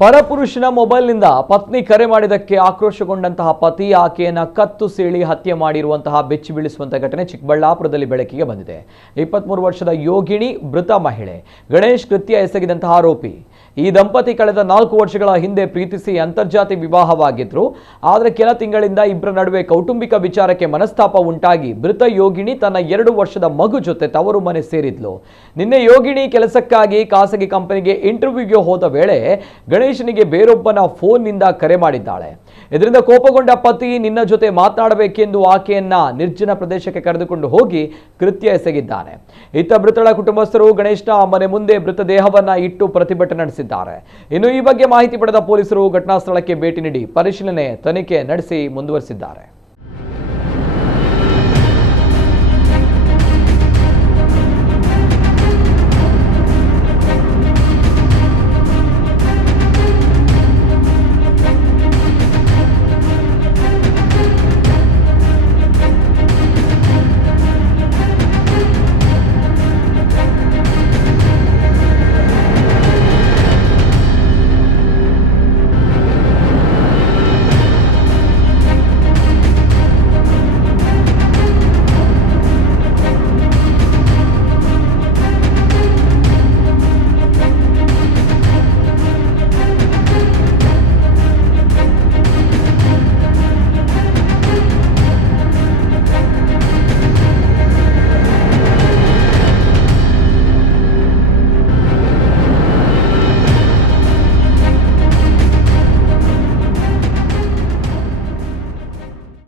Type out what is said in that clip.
ಪರಪುರುಷನ ಮೊಬೈಲ್ನಿಂದ ಪತ್ನಿ ಕರೆ ಮಾಡಿದಕ್ಕೆ ಆಕ್ರೋಶಗೊಂಡಂತಹ ಪತಿ ಆಕೆಯನ್ನ ಕತ್ತು ಸೀಳಿ ಹತ್ಯೆ ಮಾಡಿರುವಂತಹ ಬೆಚ್ಚಿ ಬೀಳಿಸುವಂತಹ ಘಟನೆ ಚಿಕ್ಕಬಳ್ಳಾಪುರದಲ್ಲಿ ಬೆಳಕಿಗೆ ಬಂದಿದೆ। 23 ವರ್ಷದ ಯೋಗಿಣಿ ಮೃತ ಮಹಿಳೆ ಗಣೇಶ್ ಕೃತ್ಯ ಎಸಗಿದಂತಹ ಆರೋಪಿ। ಈ ದಂಪತಿ ಕಳೆದ 4 ವರ್ಷಗಳ ಹಿಂದೆ ಪ್ರೀತಿಸಿ ಅಂತರ್ಜಾತಿ ವಿವಾಹವಾಗಿದ್ರು। ಆದರೆ ಕೆಲ ತಿಂಗಳಿಂದ ಇಬ್ಬರ ನಡುವೆ ಕೌಟುಂಬಿಕ ವಿಚಾರಕ್ಕೆ ಮನಸ್ತಾಪ ಉಂಟಾಗಿ ಮೃತ ಯೋಗಿಣಿ ತನ್ನ 2 ವರ್ಷದ ಮಗು ಜೊತೆ ತವರು ಮನೆ ಸೇರಿದ್ಲು। ನಿನ್ನೆ ಯೋಗಿಣಿ ಕೆಲಸಕ್ಕಾಗಿ ಖಾಸಗಿ ಕಂಪನಿಗೆ ಇಂಟರ್ವ್ಯೂಗೆ ಹೋದ ವೇಳೆ ಗಣೇಶನಿಗೆ ಬೇರೊಬ್ಬನ ಫೋನ್ನಿಂದ ಕರೆ ಮಾಡಿದ್ದಾಳೆ। ಇದರಿಂದ ಕೋಪಗೊಂಡ ಪತಿ ನಿನ್ನ ಜೊತೆ ಮಾತನಾಡಬೇಕೆಂದು ಆಕೆಯನ್ನ ನಿರ್ಜನ ಪ್ರದೇಶಕ್ಕೆ ಕರೆದುಕೊಂಡು ಹೋಗಿ ಕೃತ್ಯ ಎಸಗಿದ್ದಾನೆ। ಇತ್ತ ಮೃತಳ ಕುಟುಂಬಸ್ಥರು ಗಣೇಶನ ಮನೆ ಮುಂದೆ ಮೃತದೇಹವನ್ನ ಇಟ್ಟು ಪ್ರತಿಭಟನೆ ನಡೆಸಿದ್ದಾರೆ। ಇನ್ನು ಈ ಬಗ್ಗೆ ಮಾಹಿತಿ ಪಡೆದ ಪೊಲೀಸರು ಘಟನಾ ಸ್ಥಳಕ್ಕೆ ಭೇಟಿ ನೀಡಿ ಪರಿಶೀಲನೆ ತನಿಖೆ ನಡೆಸಿ ಮುಂದುವರಿಸಿದ್ದಾರೆ।